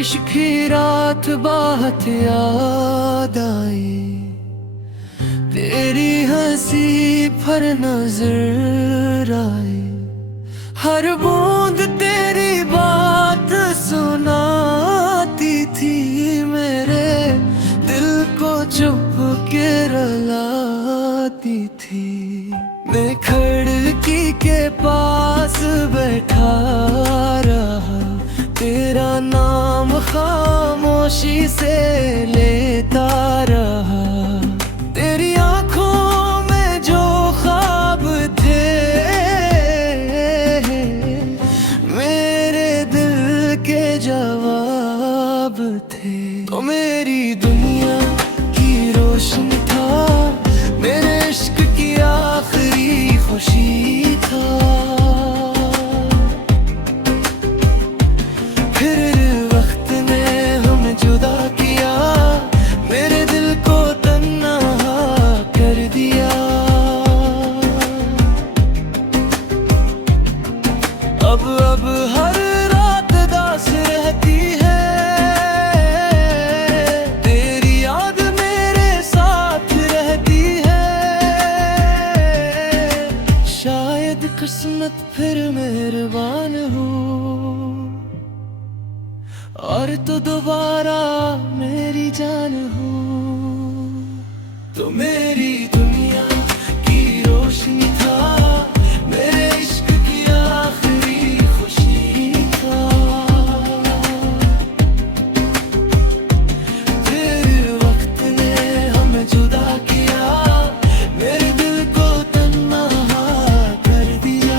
बारिश की रात बहुत याद आई, तेरी हंसी पर नजर आई। हर बूंद तेरी बात सुनाती थी, मेरे दिल को चुप के रुलाती थी। मैं खिड़की के पास बैठा रहा, तेरा नाम खामोशी से लेता रहा। तेरी आंखों में जो ख्वाब थे, मेरे दिल के जवाब थे। तो मेरी दुनिया की रोशनी था, मेरे इश्क की आखिरी खुशी था। फिर वक्त ने हमें जुदा किया, मेरे दिल को तन्हा कर दिया। अब हर रात दास रहती है, तेरी याद मेरे साथ रहती है। शायद किस्मत फिर मेहरबान हो, और तो दोबारा मेरी जान हो। तो मेरी दुनिया की रोशनी था, मेरे इश्क की आखिरी खुशी था। फिर वक्त ने हमें जुदा किया, मेरे दिल को तन्हा कर दिया।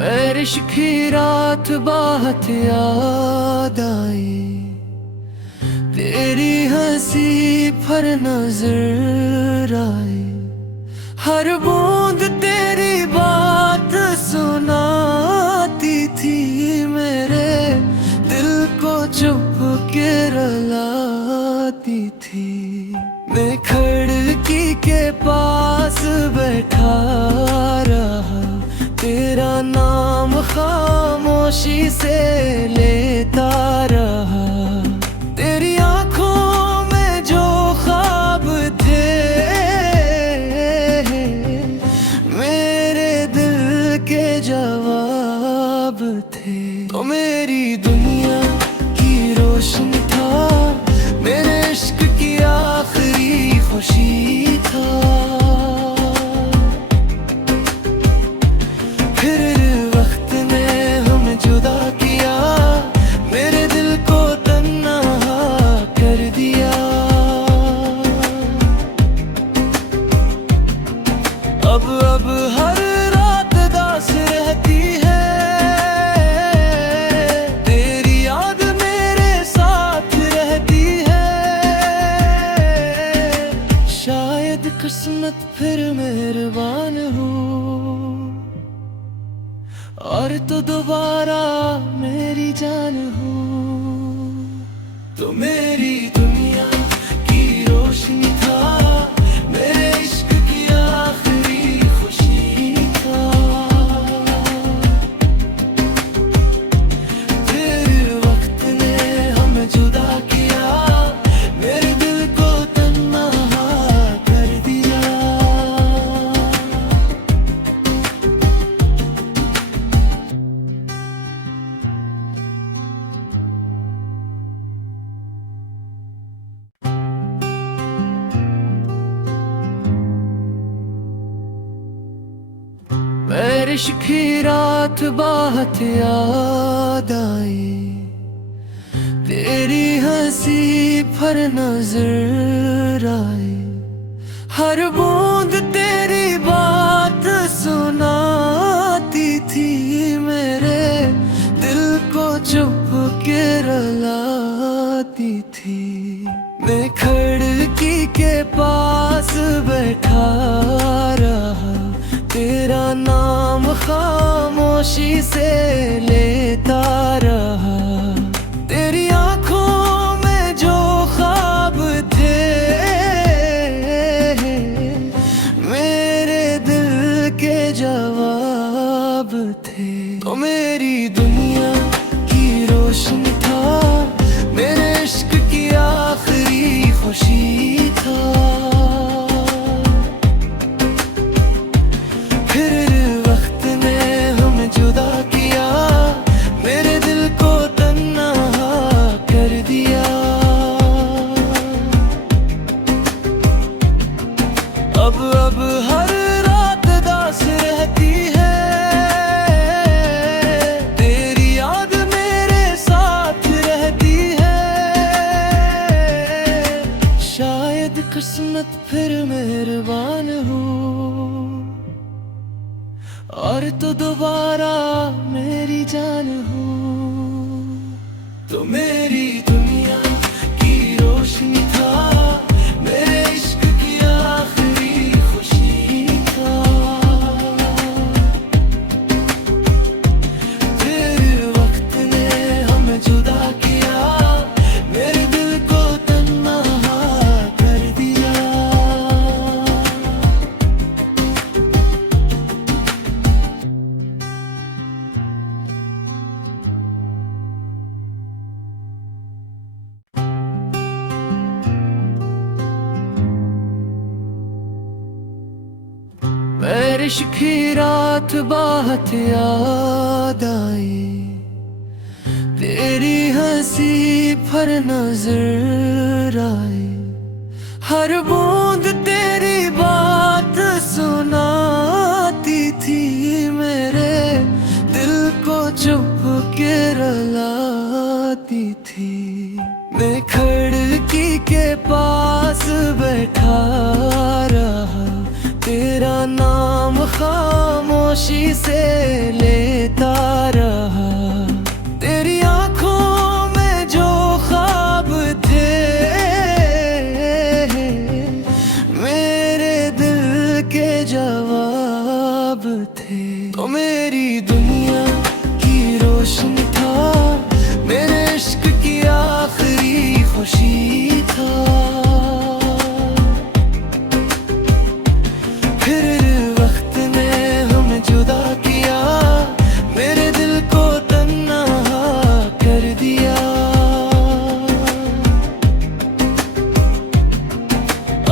बारिश की रात बहुत याद आई, तेरी हंसी पर नजर आई। हर बूंद तेरी बात सुनाती थी, मेरे दिल को चुप के रुलाती थी। मैं खिड़की के पास बैठा रहा, तेरा नाम खामोशी से लेता रहा। तेरी आंखों में जो ख्वाब थे, मेरे दिल के जवाब थे। तो मेरी दुनिया की रोशनी था, मेरे इश्क की आखिरी खुशी था। फिर वक्त ने हमें जुदा किया, मेरे दिल को तन्हा कर दिया। अब हर रात दास रहती है, तेरी याद मेरे साथ रहती है। शायद किस्मत फिर मेहरबान हो, और तो दोबारा मेरी जान हो। तो मेरी दुनिया की रोशनी था, मेरे इश्क की आखिरी खुशी था। फिर वक्त ने हमें जुदा किया, मेरे दिल को तन्हा कर दिया। बारिश की रात बहुत याद आई, तेरी हंसी पर नजर आई। हर बूंद तेरी बात सुनाती थी, मेरे दिल को चुप के रुलाती थी। मैं खिड़की के पास बैठा रहा, तेरा नाम खामोश खामोशी से लेता रहा। तेरी आंखों में जो ख्वाब थे मेरे दिल के जवाब थे। तो मेरी दुनिया की रोशनी था, मेरे इश्क की आखिरी खुशी था। फिर वक्त ने हमें जुदा किया, मेरे दिल को तन्हा कर दिया। अब हर रात दास रहती है, तेरी याद मेरे साथ रहती है। शायद किस्मत फिर मेहरबान हो और तो दोबारा मेरी जान हो। तो मेरी दुनिया की रोशनी था, मेरे इश्क की आखिरी खुशी था। फिर वक्त ने हमें जुदा किया, मेरे दिल को तन्हा कर दिया। बारिश की रात बहुत याद आई, तेरी हंसी पर नजर आई। हर बूंद तेरी बात सुनाती थी, मेरे दिल को चुप के रुलाती थी। मैं खिड़की के पास बैठा रहा, तेरा नाम खामोशी से लेता रहा। तेरी आंखों में जो ख्वाब थे मेरे दिल के जवाब थे। तो मेरी दुनिया की रोशनी था, मेरे इश्क की आखिरी खुशी था। फिर वक्त ने हमें जुदा किया, मेरे दिल को तन्हा कर दिया।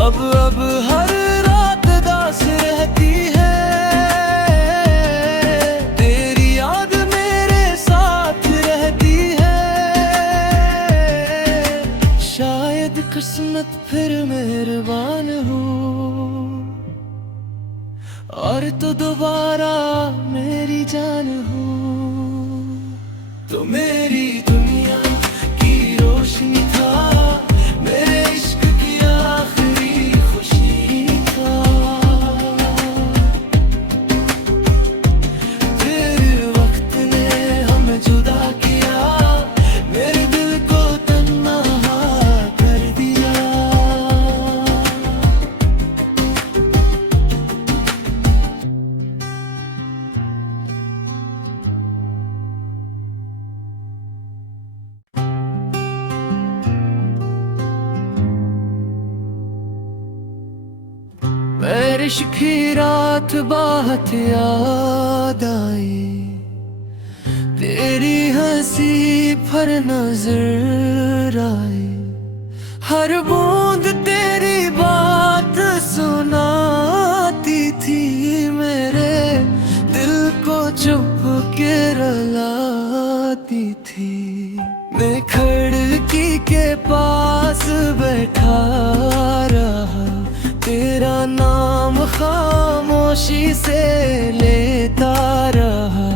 अब हर रात दास रहती है, तेरी याद मेरे साथ रहती है। शायद किस्मत फिर मेहरबान हो और तो दोबारा मेरी जान हो। तो मेरी दुनिया की रोशनी था, मेरे इश्क की आखिरी खुशी था। फिर वक्त ने हमें जुदा किया, मेरे दिल को तन्हा कर दिया। बारिश की रात बहुत याद आई, तेरी हंसी पर नजर आई। हर बूंद तेरी बात सुनाती थी, मेरे दिल को चुप के रुलाती थी। मैं खिड़की के पास बैठा रहा, तेरा नाम खामोशी से लेता रहा।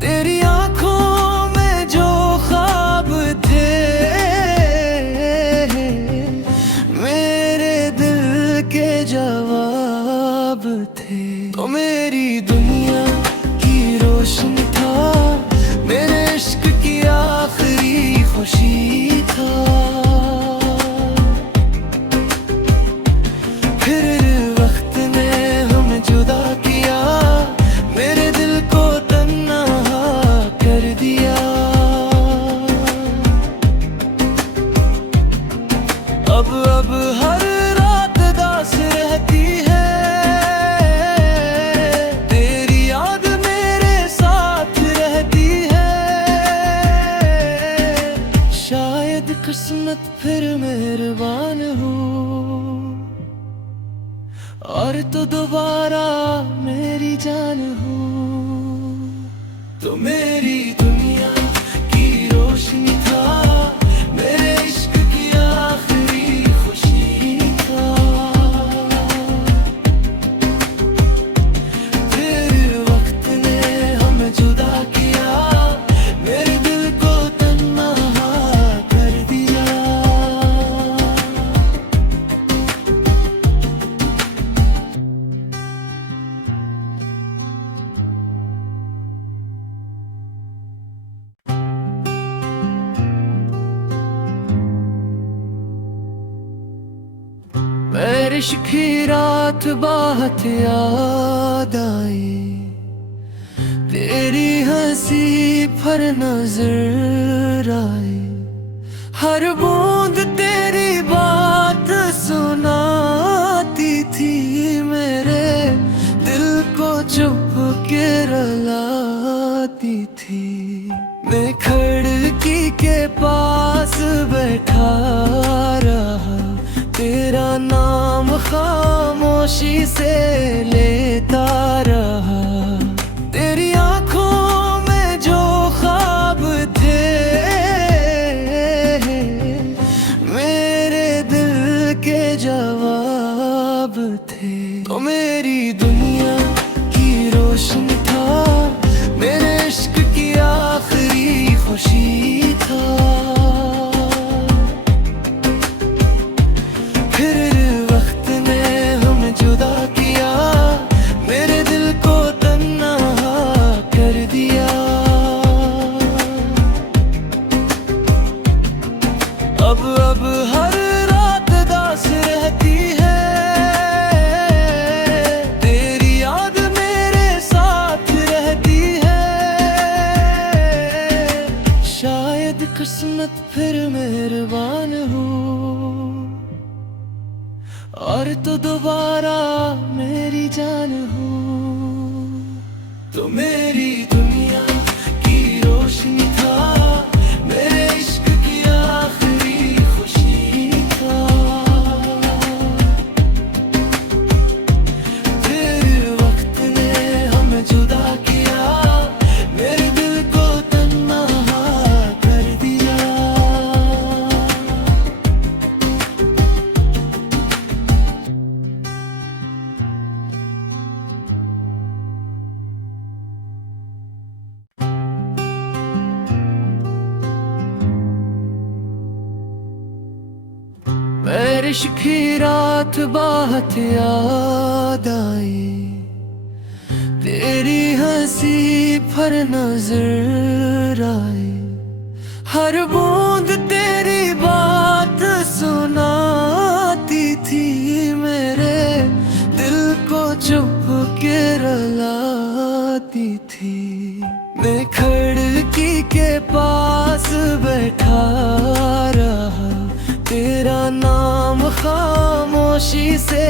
तेरी आंखों में जो ख्वाब थे मेरे दिल के जवाब थे। तो मेरी दुनिया की रोशनी था, मेरे इश्क की आखिरी खुशी था। फिर वक्त ने हमें जुदा किया, मेरे दिल को तन्हा और तो दोबारा मेरी जान हो। तो मेरी दुनिया की रोशनी था, मेरे इश्क की आखिरी खुशी था। फिर वक्त ने हमें जुदा किया, मेरे दिल को तन्हा कर दिया। मेरे इश्क की रात बहुत याद आई, तेरी हंसी पर नजर आई। हर बूंद तेरी बात सुनाती थी, मेरे दिल को चुप के रुलाती थी। मैं खिड़की के पास बैठा रहा, तेरा नाम खामोशी से लेता रहा। तेरी आंखों में जो ख्वाब थे, मेरे दिल के जवाब थे। तो मेरी दुनिया की रोशनी था, मेरे इश्क की आखिरी खुशी था। फिर वक्त ने हमें जुदा किया, मेरे दिल को तन्हा कर दिया। अब हर रात दास रहती है, तेरी याद मेरे साथ रहती है। शायद किस्मत फिर मेहरबान हो, और तो दोबारा मेरी जान हो। तो मेरी दुनिया की रोशनी था, मेरे इश्क की आखिरी खुशी था। फिर वक्त ने हमें जुदा किया, मेरे दिल को तन्हा कर दिया। मेरे इश्क की रात बहुत याद आई, तेरी हंसी पर नजर आई। हर बूंद तेरी बात सुनाती थी, मेरे दिल को चुप के रुलाती थी। मैं खिड़की के पास बैठा रहा, तेरा नाम खामोशी से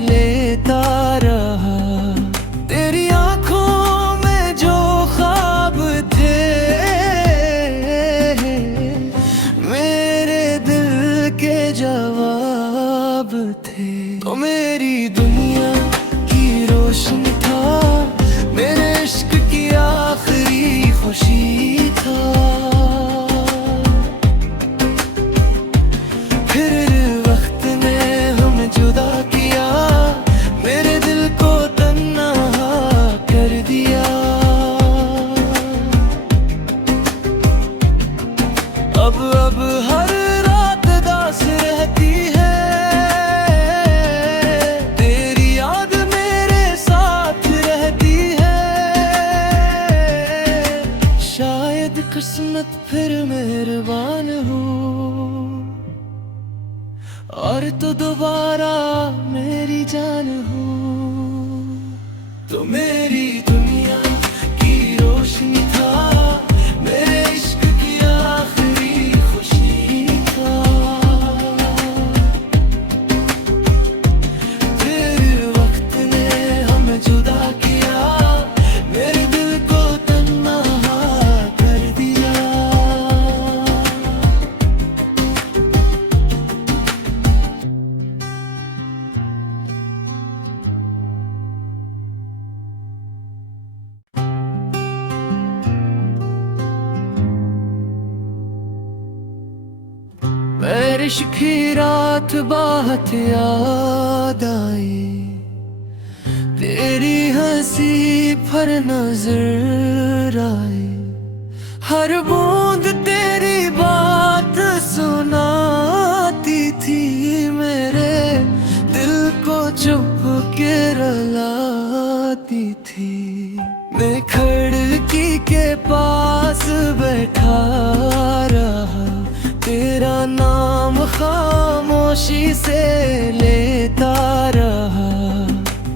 लेता रहा। तेरी आंखों में जो ख्वाब थे, मेरे दिल के जवाब थे। तो मेरी दुनिया की रोशनी था, मेरे इश्क की आखिरी खुशी था। फिर वक्त ने हमें जुदा किया, मेरे दिल को तन्हा कर दिया। अब हर रात दास रहती है, तेरी याद मेरे साथ रहती है। शायद किस्मत फिर मेहरबान हो, और तो दोबारा मेरी जान हो। तो मेरी दुनिया की रोशनी था, मेरे इश्क की आखिरी खुशी था। फिर वक्त ने हमें जुदा किया, मेरे दिल को तन्हा कर दिया। बारिश की रात बहुत याद आई, तेरी हंसी पर नजर आई। हर बूंद तेरी बात सुनाती थी, मेरे दिल को चुप के रुलाती थी। मैं खिड़की के पास बैठा रहा, तेरा नाम खामोशी से लेता रहा।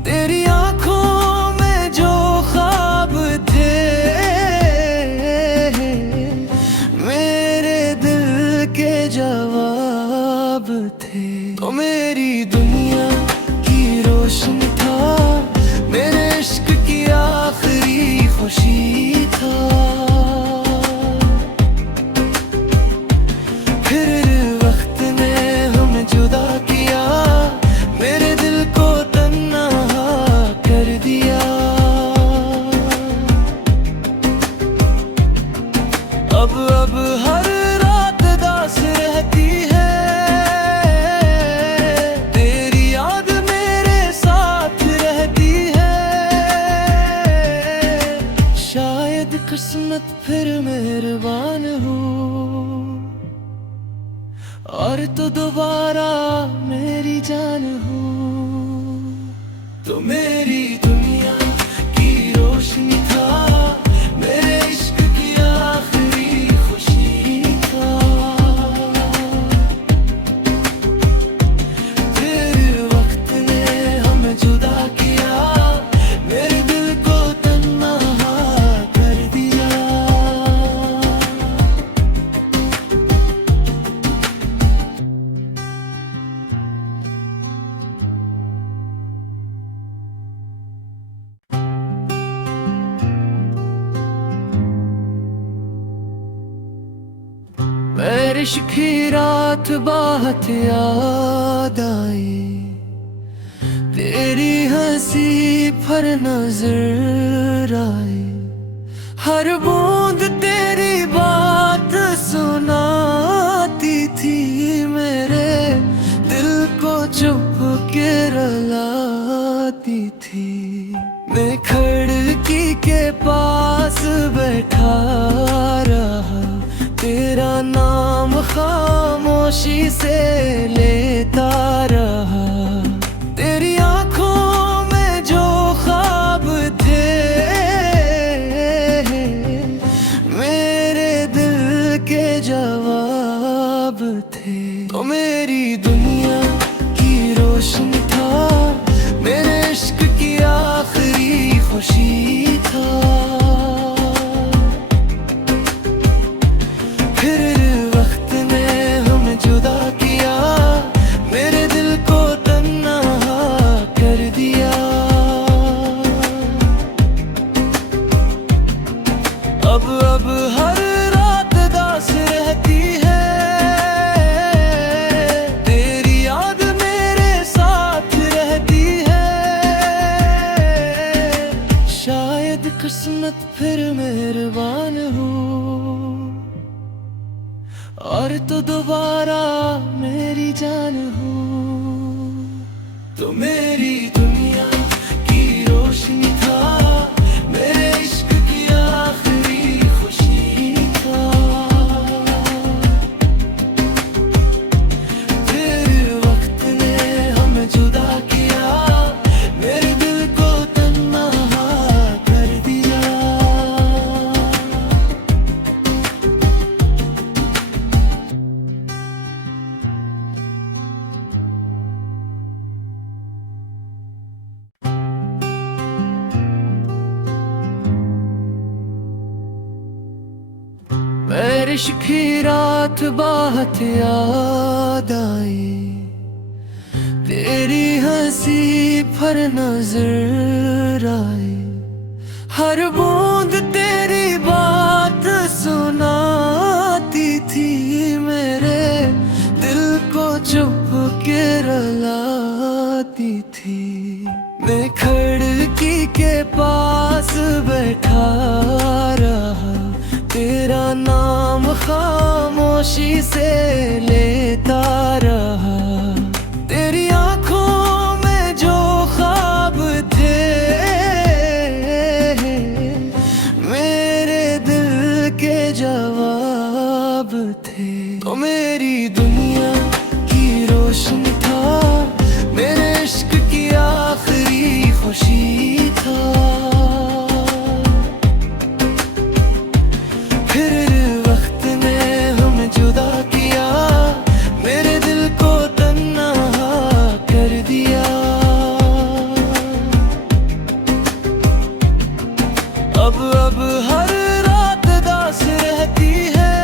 तेरी आंखों में जो ख्वाब थे, मेरे दिल के जवाब थे। तो मेरी दुनिया की रोशनी था, मेरे इश्क की आखिरी खुशी था। फिर वक्त ने हमें जुदा किया, मेरे दिल को तन्हा कर दिया। अब हर रात दास रहती है, तेरी याद मेरे साथ रहती है। शायद किस्मत फिर मेहरबान हो, और तो दोबारा मेरी जान हो। तो मेरी दुनिया की रोशनी था, मेरे इश्क की आखिरी खुशी था। फिर वक्त ने हमें जुदा किया, मेरे दिल को तन्हा कर दिया। बारिश की रात बहुत याद आई, तेरी हंसी पर नजर आई। हर बूंद तेरी बात सुनाती थी, मेरे दिल को चुप के रुलाती थी। मैं खिड़की के पास बैठा रहा, तेरा नाम खामोशी से लेता रहा। तेरी आंखों में जो ख्वाब थे, मेरे दिल के जवाब थे। तो मेरी दुनिया की रोशनी था, मेरे इश्क की आखिरी खुशी था। फिर वक्त ने हमें जुदा किया, मेरे दिल को तन्हा कर दिया। अब हर रात दास रहती है, तेरी याद मेरे साथ रहती है। शायद किस्मत फिर मेहरबान हो, और तो दोबारा मेरी जान हो। तो मेरी दुनिया की रोशनी था, मेरे इश्क की आखिरी खुशी था। फिर वक्त ने हमें जुदा किया, मेरे दिल को तन्हा कर दिया। बारिश की रात बहुत याद आई, तेरी हंसी पर नजर आई। हर बूंद तेरी बात सुनाती थी, मेरे दिल को चुप के रुलाती थी। मैं खिड़की के पास बैठा रहा, तेरा नाम खामोशी से लेता रहा। तेरी आंखों में जो ख्वाब थे मेरे दिल के जवाब थे। तो मेरी दुनिया की रोशनी था, मेरे इश्क की आखिरी खुशी था। फिर वक्त ने हमें जुदा किया, मेरे दिल को तन्हा कर दिया। अब हर रात दास रहती है,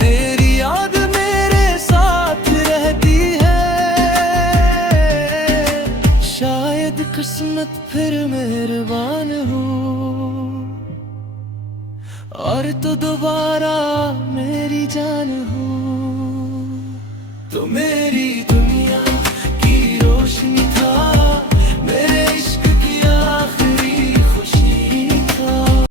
तेरी याद मेरे साथ रहती है। शायद किस्मत फिर मेहरबान हो और तो दोबारा मेरी जान हो। तो मेरी